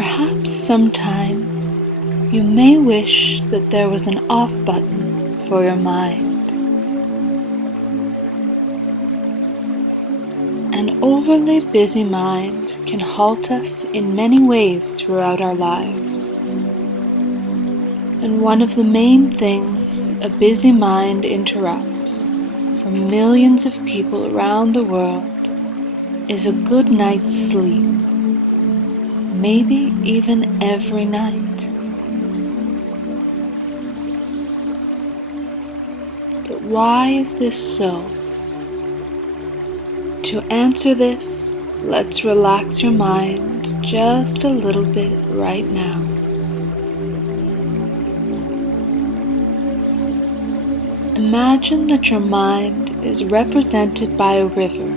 Perhaps sometimes you may wish that there was an off button for your mind. An overly busy mind can halt us in many ways throughout our lives. And one of the main things a busy mind interrupts for millions of people around the world is a good night's sleep, maybe even every night. But why is this so? To answer this, let's relax your mind just a little bit right now. Imagine that your mind is represented by a river,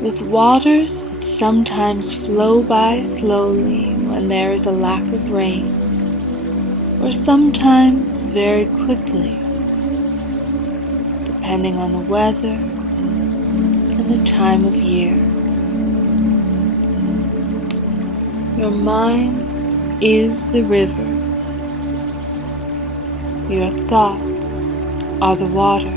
with waters that sometimes flow by slowly when there is a lack of rain, or sometimes very quickly, depending on the weather and the time of year. Your mind is the river. Your thoughts are the water.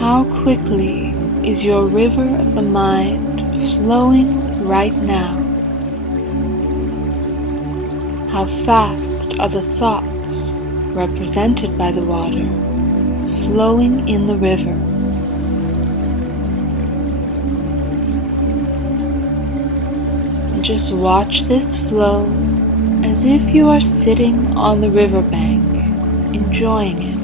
How quickly is your river of the mind flowing right now? How fast are the thoughts, represented by the water, flowing in the river? Just watch this flow as if you are sitting on the riverbank, enjoying it.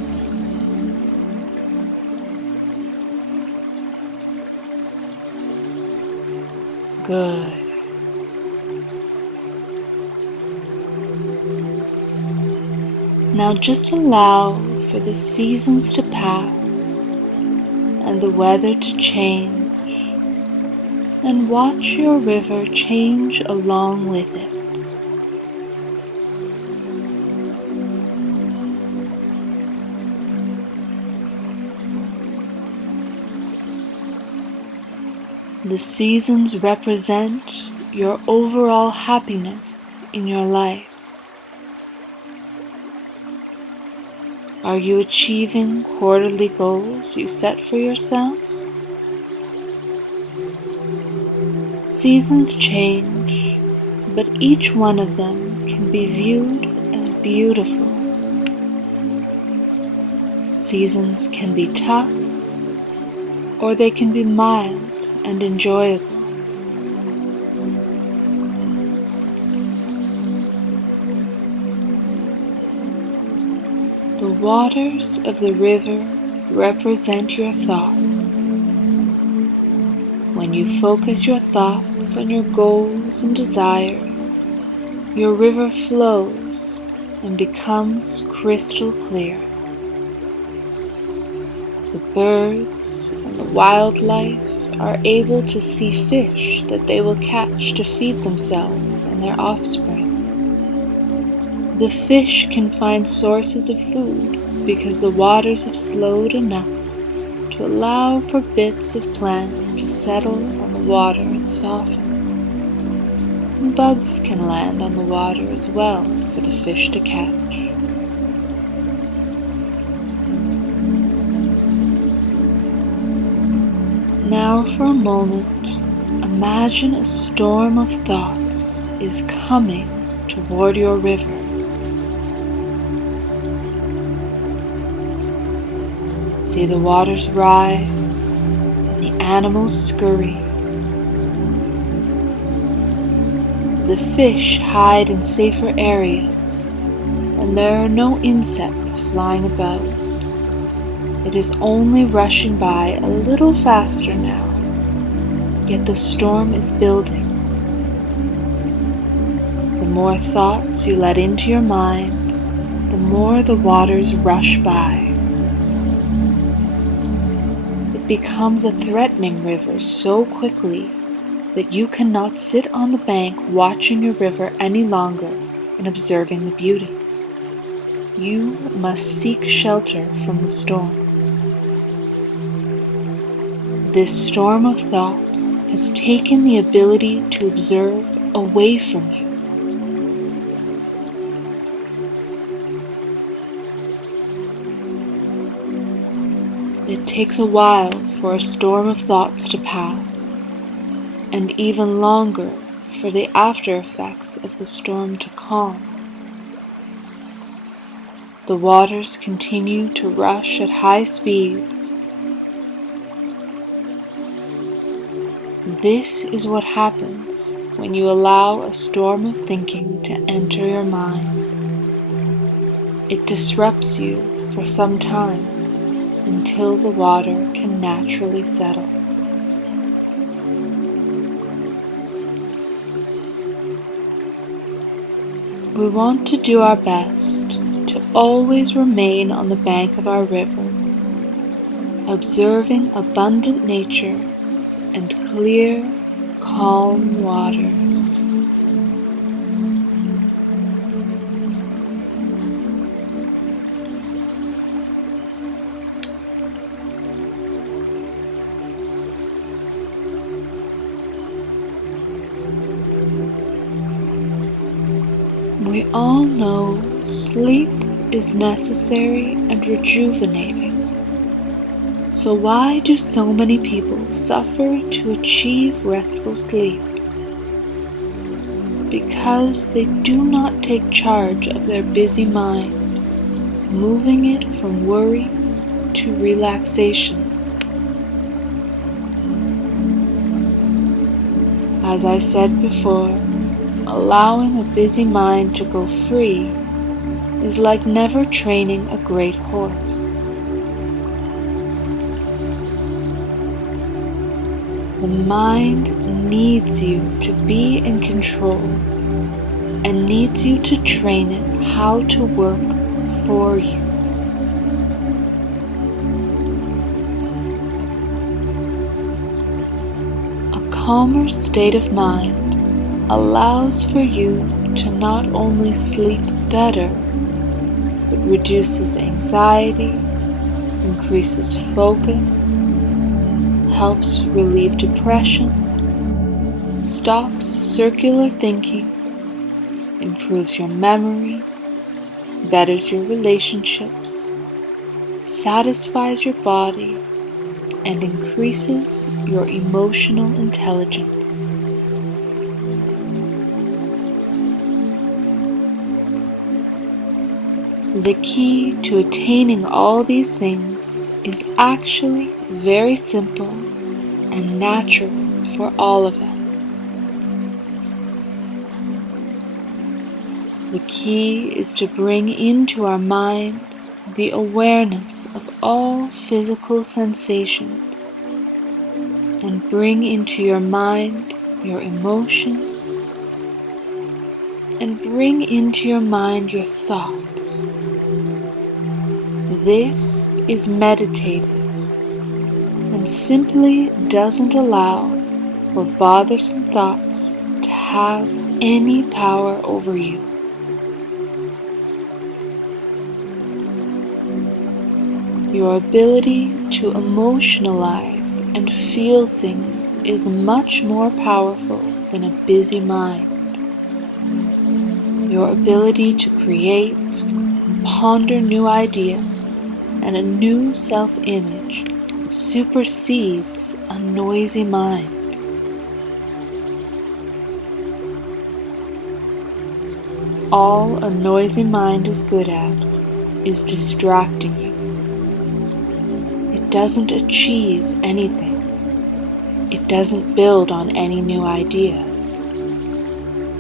Good. Now just allow for the seasons to pass and the weather to change, and watch your river change along with it. The seasons represent your overall happiness in your life. Are you achieving quarterly goals you set for yourself? Seasons change, but each one of them can be viewed as beautiful. Seasons can be tough, or they can be mild and enjoyable. The waters of the river represent your thoughts. When you focus your thoughts on your goals and desires, your river flows and becomes crystal clear. The birds and the wildlife are able to see fish that they will catch to feed themselves and their offspring. The fish can find sources of food because the waters have slowed enough to allow for bits of plants to settle on the water and soften. And bugs can land on the water as well for the fish to catch. Now for a moment, imagine a storm of thoughts is coming toward your river. See the waters rise and the animals scurry. The fish hide in safer areas, and there are no insects flying about. It is only rushing by a little faster now, yet the storm is building. The more thoughts you let into your mind, the more the waters rush by. It becomes a threatening river so quickly that you cannot sit on the bank watching your river any longer and observing the beauty. You must seek shelter from the storm. This storm of thought has taken the ability to observe away from you. It takes a while for a storm of thoughts to pass, and even longer for the after effects of the storm to calm. The waters continue to rush at high speeds. This is what happens when you allow a storm of thinking to enter your mind. It disrupts you for some time until the water can naturally settle. We want to do our best to always remain on the bank of our river, observing abundant nature and clear, calm waters. We all know sleep is necessary and rejuvenating. So why do so many people suffer to achieve restful sleep? Because they do not take charge of their busy mind, moving it from worry to relaxation. As I said before, allowing a busy mind to go free is like never training a great horse. The mind needs you to be in control and needs you to train it how to work for you. A calmer state of mind allows for you to not only sleep better, but reduces anxiety, increases focus, helps relieve depression, stops circular thinking, improves your memory, betters your relationships, satisfies your body, and increases your emotional intelligence. The key to attaining all these things is actually very simple and natural for all of us. The key is to bring into our mind the awareness of all physical sensations and bring into your mind your emotions and bring into your mind your thoughts. This is meditative and simply doesn't allow for bothersome thoughts to have any power over you. Your ability to emotionalize and feel things is much more powerful than a busy mind. Your ability to create, ponder new ideas, and a new self-image supersedes a noisy mind. All a noisy mind is good at is distracting you. It doesn't achieve anything. It doesn't build on any new ideas.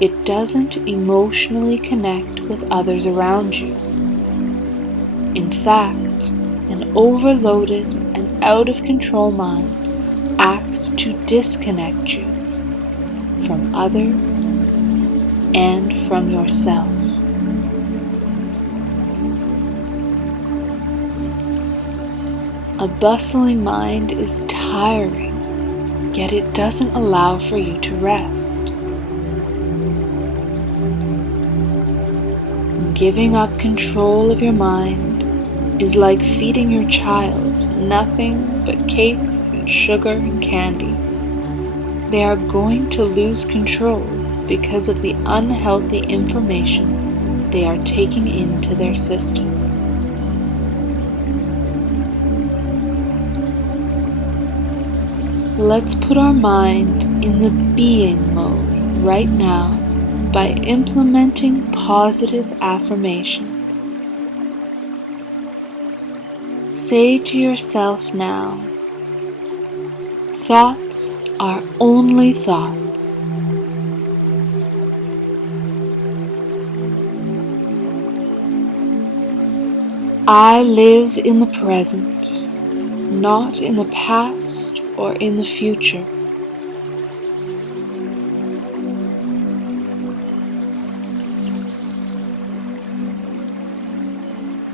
It doesn't emotionally connect with others around you. In fact, an overloaded and out of control mind acts to disconnect you from others and from yourself. A bustling mind is tiring, yet it doesn't allow for you to rest. Giving up control of your mind is like feeding your child nothing but cakes and on sugar and candy. They are going to lose control because of the unhealthy information they are taking into their system. Let's put our mind in the being mode right now by implementing positive affirmations. Say to yourself now, thoughts are only thoughts. I live in the present, not in the past or in the future.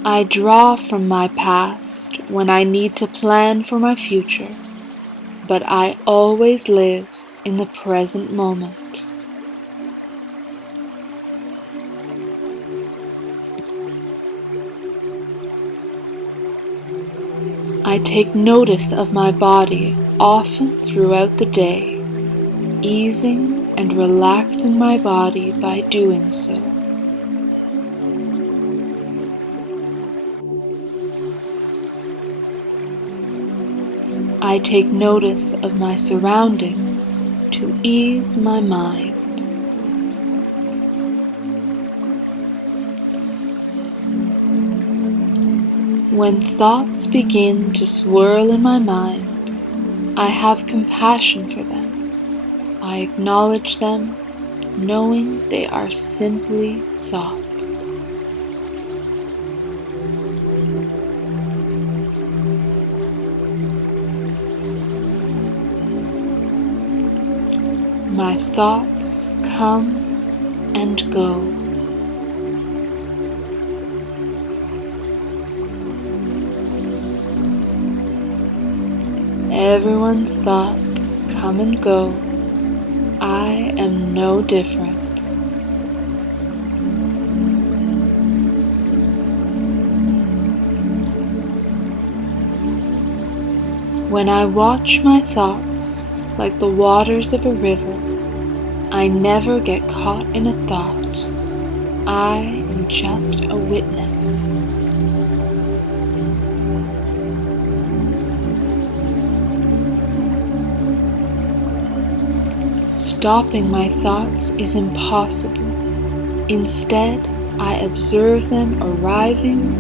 I draw from my past when I need to plan for my future, but I always live in the present moment. I take notice of my body often throughout the day, easing and relaxing my body by doing so. I take notice of my surroundings to ease my mind. When thoughts begin to swirl in my mind, I have compassion for them. I acknowledge them, knowing they are simply thoughts. My thoughts come and go. Everyone's thoughts come and go. I am no different. When I watch my thoughts like the waters of a river, I never get caught in a thought. I am just a witness. Stopping my thoughts is impossible. Instead, I observe them arriving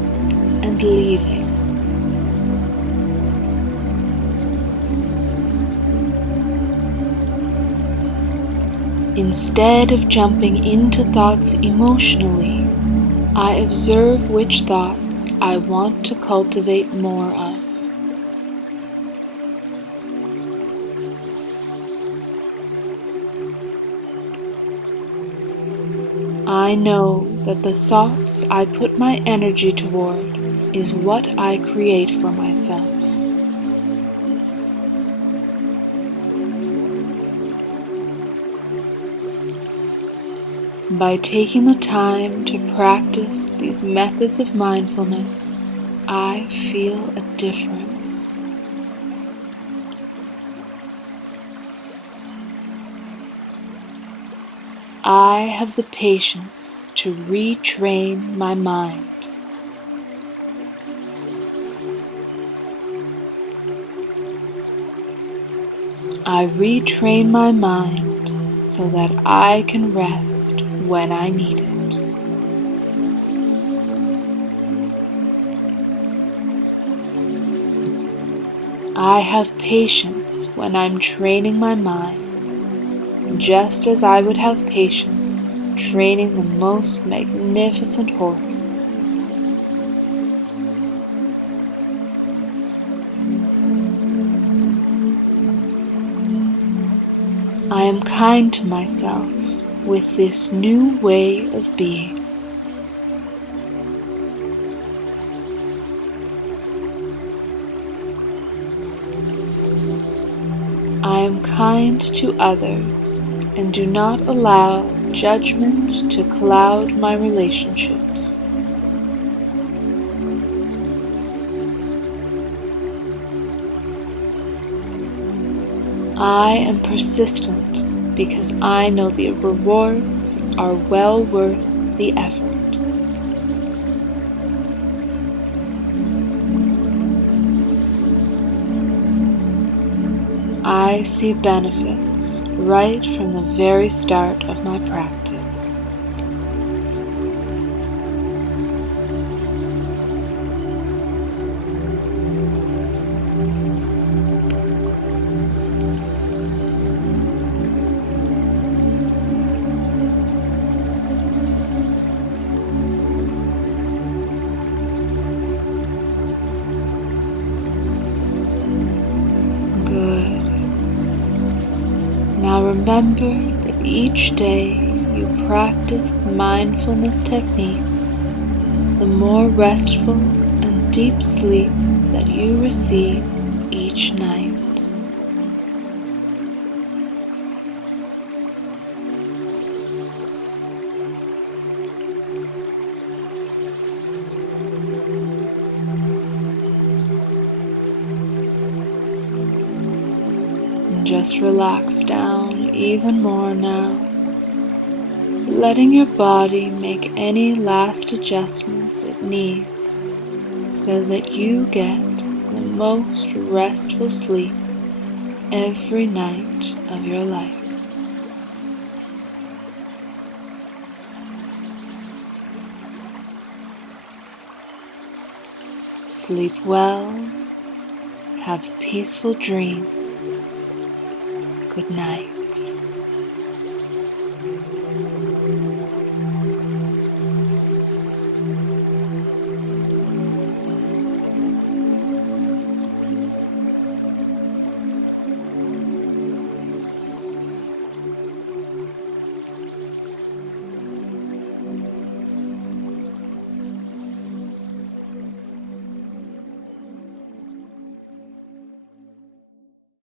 and leaving. Instead of jumping into thoughts emotionally, I observe which thoughts I want to cultivate more of. I know that the thoughts I put my energy toward is what I create for myself. By taking the time to practice these methods of mindfulness, I feel a difference. I have the patience to retrain my mind. I retrain my mind so that I can rest when I need it. I have patience when I'm training my mind, just as I would have patience training the most magnificent horse. I am kind to myself with this new way of being. I am kind to others and do not allow judgment to cloud my relationships. I am persistent because I know the rewards are well worth the effort. I see benefits right from the very start of my practice. Good. Now remember that each day you practice mindfulness technique, the more restful and deep sleep that you receive each night. And just relax down even more now, letting your body make any last adjustments it needs so that you get the most restful sleep every night of your life. Sleep well, have peaceful dreams. Good night.